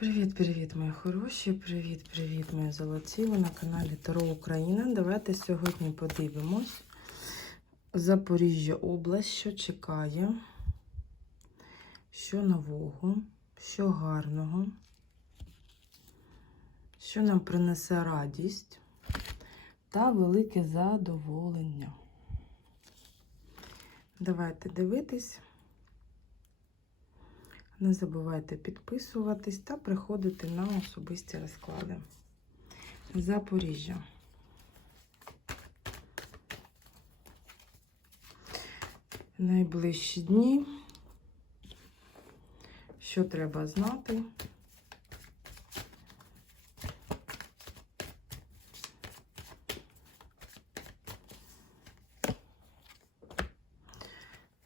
Привіт-привіт, мої хороші! Привіт-привіт, мої золоті! Ви на каналі Таро Україна. Давайте сьогодні подивимось. Запоріжжя область, що чекає, що нового, що гарного, що нам принесе радість та велике задоволення. Давайте дивитись. Не забувайте підписуватись та приходити на особисті розклади. Запоріжжя. Найближчі дні. Що треба знати?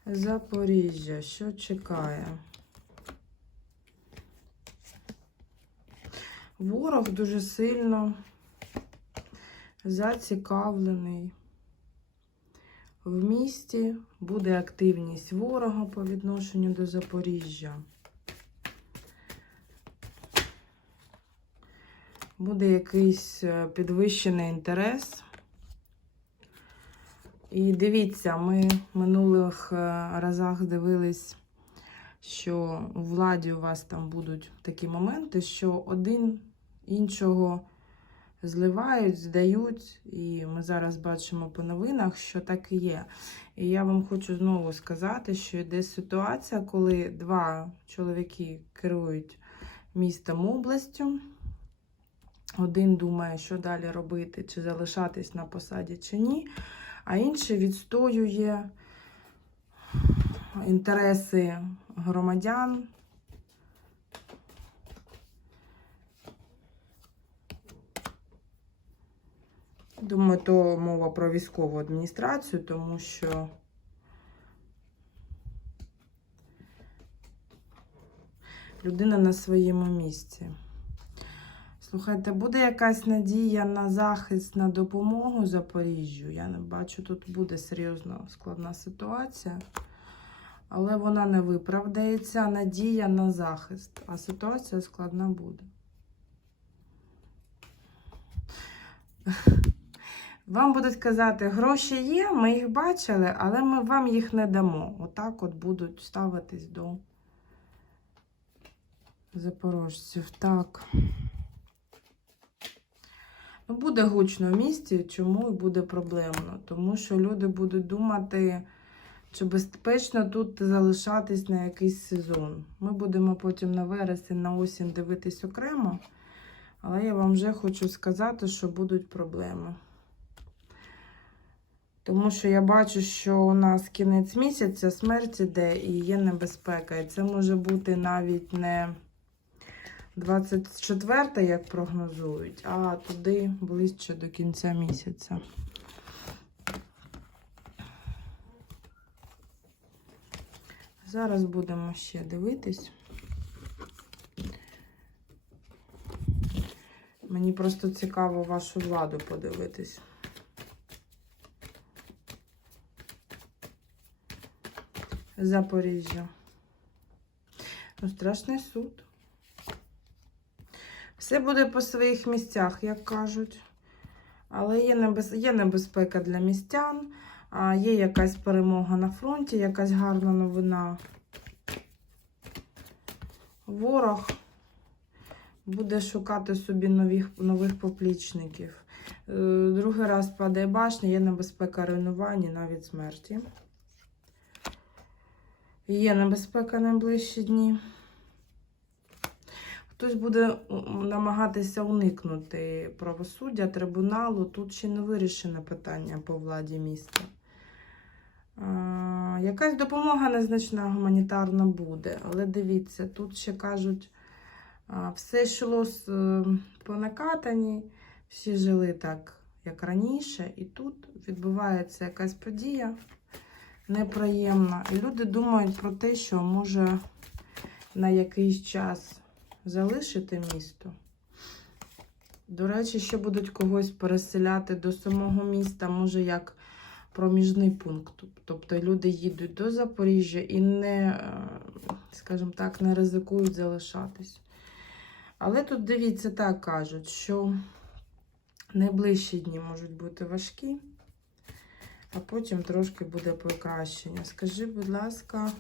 Запоріжжя, що чекає? Ворог дуже сильно зацікавлений. В місті буде активність ворога по відношенню до Запоріжжя. Буде якийсь е, підвищений інтерес. І дивіться, ми в минулих е, разах дивились, що у владі у вас там будуть такі моменти, що один іншого зливають, здають, і ми зараз бачимо по новинах, що так і є. І я вам хочу знову сказати, що йде ситуація, коли два чоловіки керують містом областю. Один думає, що далі робити, чи залишатись на посаді, чи ні, а інший відстоює інтереси громадян. Думаю, то мова про військову адміністрацію, тому що людина на своєму місці. Слухайте, буде якась надія на захист, на допомогу Запоріжжю. Я не бачу, тут буде серйозно складна ситуація. Але вона не виправдається. Надія на захист. А ситуація складна буде. Вам будуть казати, гроші є, ми їх бачили, але ми вам їх не дамо. Отак от будуть ставитись до запорожців. Так. Ну, буде гучно в місті, чому і буде проблемно? Тому що люди будуть думати, чи безпечно тут залишатись на якийсь сезон. Ми будемо потім на вересень, на осінь дивитись окремо, але я вам вже хочу сказати, що будуть проблеми. Тому що я бачу, що у нас кінець місяця, смерть іде і є небезпека. І це може бути навіть не 24, як прогнозують, а туди ближче до кінця місяця. Зараз будемо ще дивитись. Мені просто цікаво вашу владу подивитись. Запоріжжя. Ну, страшний суд. Все буде по своїх місцях, як кажуть. Але є, небез... є небезпека для містян, є якась перемога на фронті, якась гарна новина. Ворог буде шукати собі нових, нових поплічників. Е, Другий раз падає башня, є небезпека руйнування, навіть смерті. Є небезпека найближчі дні. Хтось буде намагатися уникнути правосуддя, трибуналу. Тут ще не вирішене питання по владі міста. Якась допомога незначна гуманітарна буде, але дивіться, тут ще кажуть, все йшло е, по накатанні, всі жили так, як раніше, і тут відбувається якась подія неприємна. І люди думають про те, що може на якийсь час залишити місто. До речі, ще будуть когось переселяти до самого міста, може, як проміжний пункт. Тобто люди їдуть до Запоріжжя і не, е, скажімо так, не ризикують залишатись. Але тут дивіться, так кажуть, що найближчі дні можуть бути важкі, а потім трошки буде покращення. Скажи, будь ласка,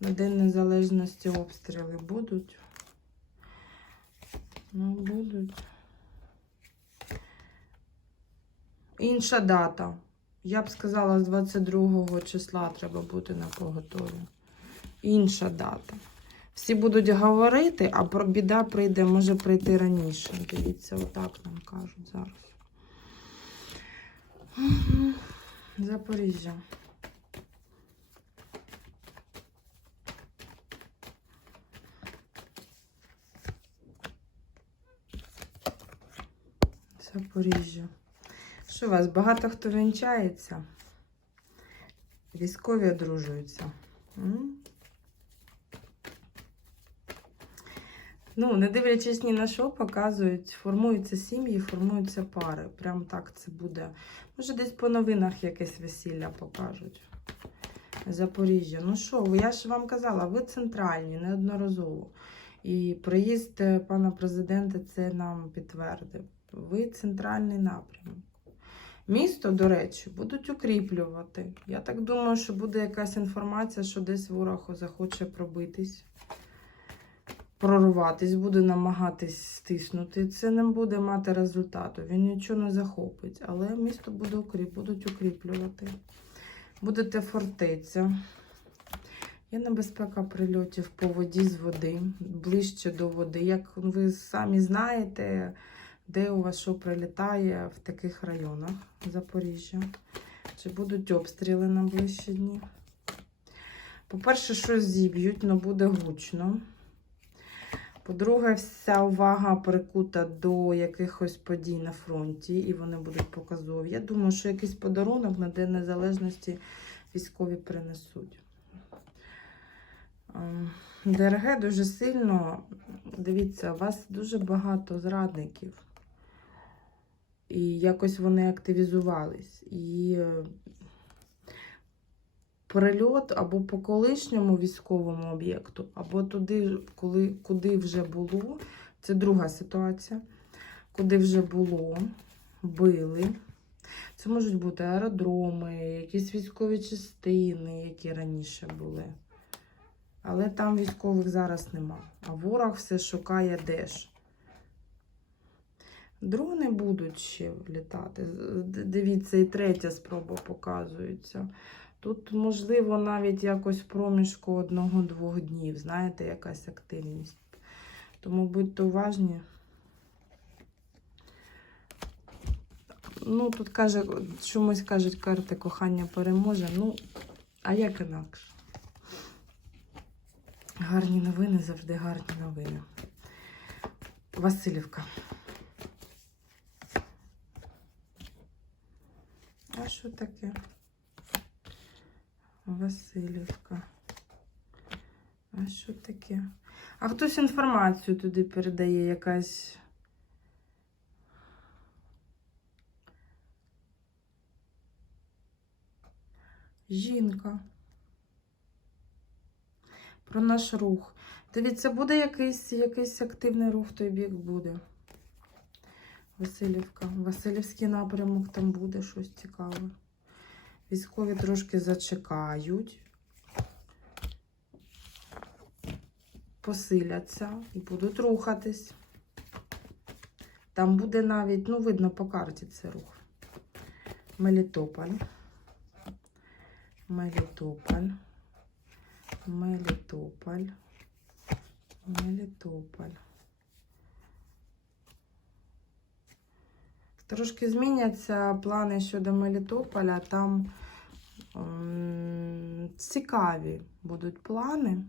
на День Незалежності обстріли будуть? Ну, будуть. Інша дата. Я б сказала, з 22 числа треба бути на поготові. Інша дата. Всі будуть говорити, а про біда прийде, може прийти раніше. Дивіться, отак нам кажуть зараз. Запоріжжя. Запоріжжя. Що у вас? Багато хто вінчається? Військові одружуються. Ну, не дивлячись ні на що, показують, формуються сім'ї, формуються пари. Прям так це буде. Може, десь по новинах якесь весілля покажуть. Запоріжжя. Ну що, я ж вам казала, ви центральні, неодноразово. І приїзд е, пана президента це нам підтвердив. Ви центральний напрямок. Місто, до речі, будуть укріплювати. Я так думаю, що буде якась інформація, що десь ворог захоче пробитись, прорватись, буде намагатись стиснути. Це не буде мати результату. Він нічого не захопить. Але місто буде укріп, будуть укріплювати. Будете фортеця. Є небезпека прильотів по воді з води, ближче до води. Як ви самі знаєте, де у вас що прилітає в таких районах Запоріжжя? Чи будуть обстріли на ближчі дні? По-перше, щось зіб'ють, але буде гучно. По-друге, вся увага прикута до якихось подій на фронті, і вони будуть показові. Я думаю, що якийсь подарунок на День Незалежності військові принесуть. Ем, ДРГ дуже сильно, дивіться, у вас дуже багато зрадників. І якось вони активізувались. І е, перельот або по колишньому військовому об'єкту, або туди, коли, куди вже було. Це друга ситуація. Куди вже було, били. Це можуть бути аеродроми, якісь військові частини, які раніше були. Але там військових зараз нема. А ворог все шукає де ж. Дрони будуть ще літати. Дивіться, і третя спроба показується. Тут, можливо, навіть якось проміжку одного-двох днів, знаєте, якась активність. Тому будьте уважні. Ну, тут каже, чомусь кажуть, карти кохання переможе. Ну, а як інакше? Гарні новини, завжди гарні новини. Васильівка. А що таке? Васильівка. А що таке? А хтось інформацію туди передає якась. Жінка. Про наш рух. Дивіться, буде якийсь, якийсь активний рух той бік буде. Васильівка. Васильівський напрямок там буде щось цікаве. Військові трошки зачекають, посиляться і будуть рухатись. Там буде навіть, ну, видно по карті це рух. Мелітополь. Мелітополь. Мелітополь. Мелітополь. Трошки зміняться плани щодо Мелітополя. Там цікаві будуть плани.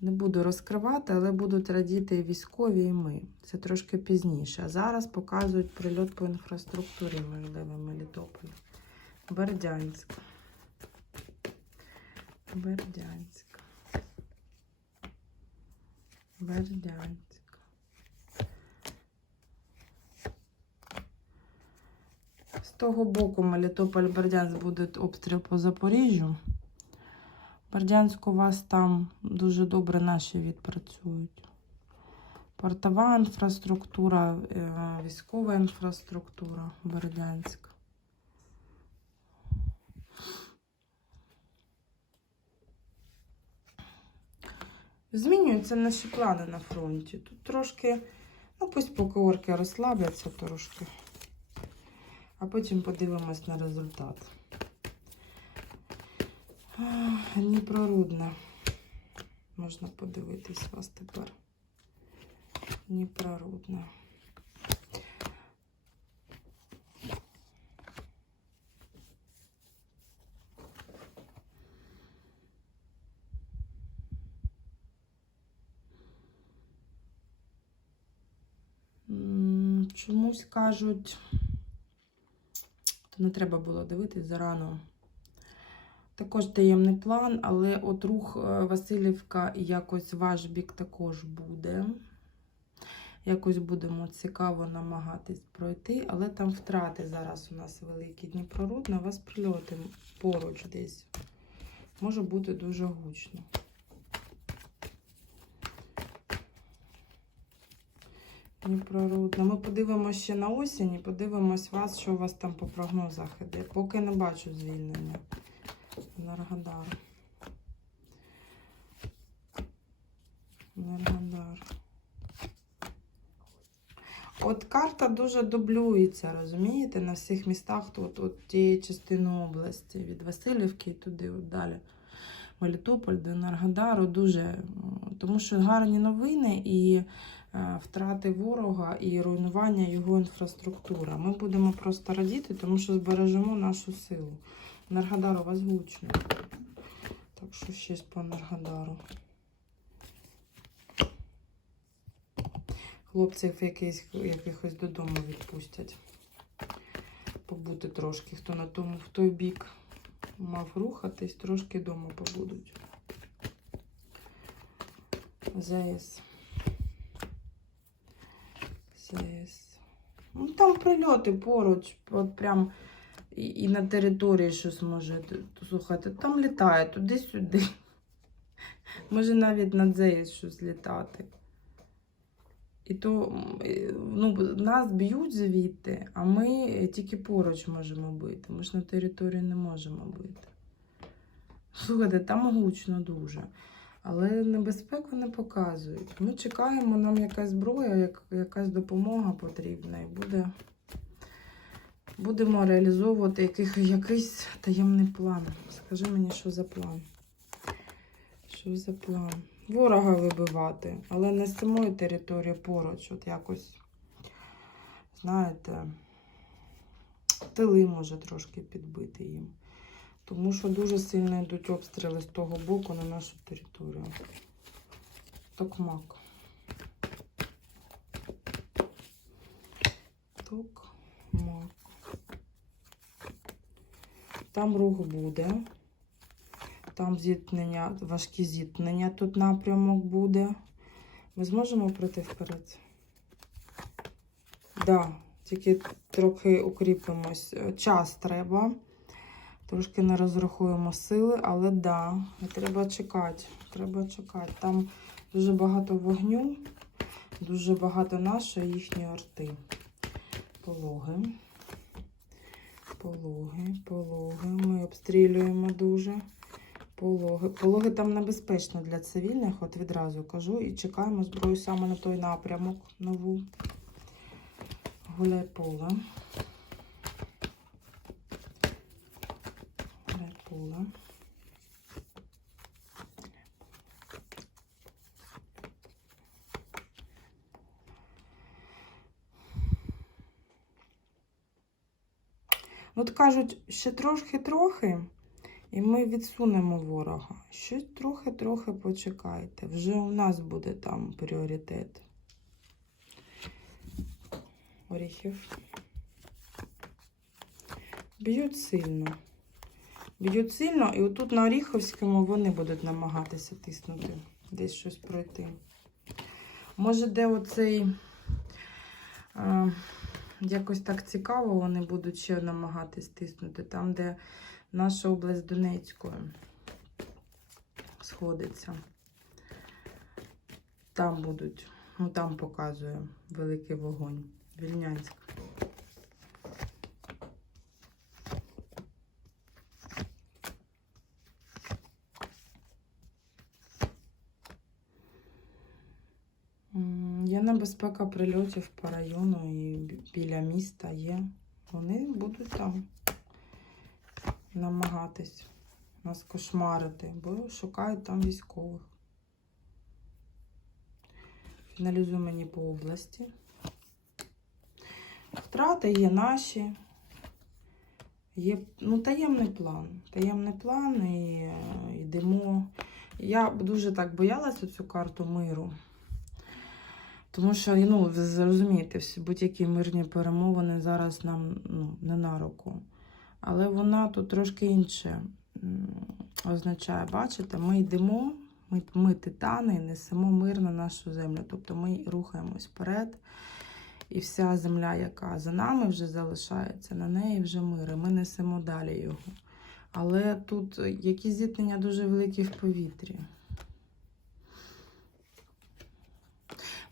Не буду розкривати, але будуть радіти і військові, і ми. Це трошки пізніше. Зараз показують прильот по інфраструктурі можливо Мелітополя. Бердянськ. Бердянськ. Бердянськ. Того боку Мелітополь Бердянськ буде обстріл по Запоріжжю. Бердянськ у вас там дуже добре наші відпрацюють. портова інфраструктура, е, військова інфраструктура, Бердянськ. Змінюються наші плани на фронті. Тут трошки, ну пусть поки орки розслабляться трошки, а потім подивимось на результат. Ах, Дніпрорудне. Можна подивитись вас тепер. Дніпрорудне. М, Чомусь кажуть, то не треба було дивитись зарано. Також таємний план, але от рух е, Васильівка якось ваш бік також буде. Якось будемо цікаво намагатись пройти, але там втрати зараз у нас великі Дніпроруд, на вас прильоти поруч десь. Може бути дуже гучно. Дніпрорудно. Ми подивимося ще на осінь і подивимось вас, що у вас там по прогнозах іде. Поки не бачу звільнення. Енергодар. Енергодар. От карта дуже дублюється, розумієте, на всіх містах тут, от тієї частини області, від Васильівки і туди от далі. Мелітополь до Енергодару дуже, тому що гарні новини і втрати ворога і руйнування його інфраструктури. Ми будемо просто радіти, тому що збережемо нашу силу. Енергодар у вас гучно. Так що щось по Енергодару. Хлопців якийсь, якихось додому відпустять. Побути трошки, хто на тому в той бік мав рухатись, трошки вдома побудуть. ЗАЕС. ЗАЕС. Ну там прильоти поруч, от прям і, на території щось може. Слухайте, там літає туди-сюди. Може навіть над ЗАЕС щось літати. І то ну, нас б'ють звідти, а ми тільки поруч можемо бити. Ми ж на території не можемо бити. Слухайте, там гучно дуже. Але небезпеку не показують. Ми чекаємо, нам якась зброя, як, якась допомога потрібна. І буде, будемо реалізовувати яких, якийсь таємний план. Скажи мені, що за план? Що за план? Ворога вибивати, але не з самої території поруч, от якось, знаєте, тили може трошки підбити їм. Тому що дуже сильно йдуть обстріли з того боку на нашу територію. Токмак. Токмак. Там рух буде. Там зіткнення, важкі зіткнення тут напрямок буде. Ми зможемо пройти вперед? Так, да, тільки трохи укріпимось. Час треба. Трошки не розрахуємо сили, але да, треба чекати. Треба чекати. Там дуже багато вогню, дуже багато нашої їхньої арти. Пологи. Пологи, пологи. Ми обстрілюємо дуже. Пологи. Пологи там небезпечно для цивільних, от відразу кажу. І чекаємо зброю саме на той напрямок нову. Гуляй поле. Гуляй. От кажуть, ще трошки-трохи, і ми відсунемо ворога. Ще трохи-трохи почекайте. Вже у нас буде там пріоритет. Оріхів. Б'ють сильно. Б'ють сильно, і отут на Оріховському вони будуть намагатися тиснути, десь щось пройти. Може, де оцей. А, якось так цікаво, вони будуть ще намагатись тиснути. Там, де наша область Донецької сходиться. Там будуть Ну там показує великий вогонь. Вільнянськ. М, Є небезпека прильотів по району і біля міста є. Вони будуть там намагатись нас кошмарити, бо шукають там військових. Фіналізуй мені по області. Втрати є наші. Є ну, таємний план. Таємний план і е, йдемо. Я дуже так боялася цю карту миру. Тому що, ну, ви зрозумієте, будь-які мирні перемовини зараз нам ну, не на руку. Але вона тут трошки інше означає. Бачите, ми йдемо, ми, ми титани, несемо мир на нашу землю. Тобто ми рухаємось вперед. І вся земля, яка за нами вже залишається, на неї вже мир. І ми несемо далі його. Але тут якісь зіткнення дуже великі в повітрі.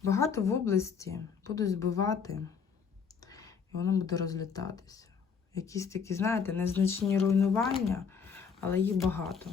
Багато в області будуть збивати, і воно буде розлітатися. Якісь такі, знаєте, незначні руйнування, але їх багато.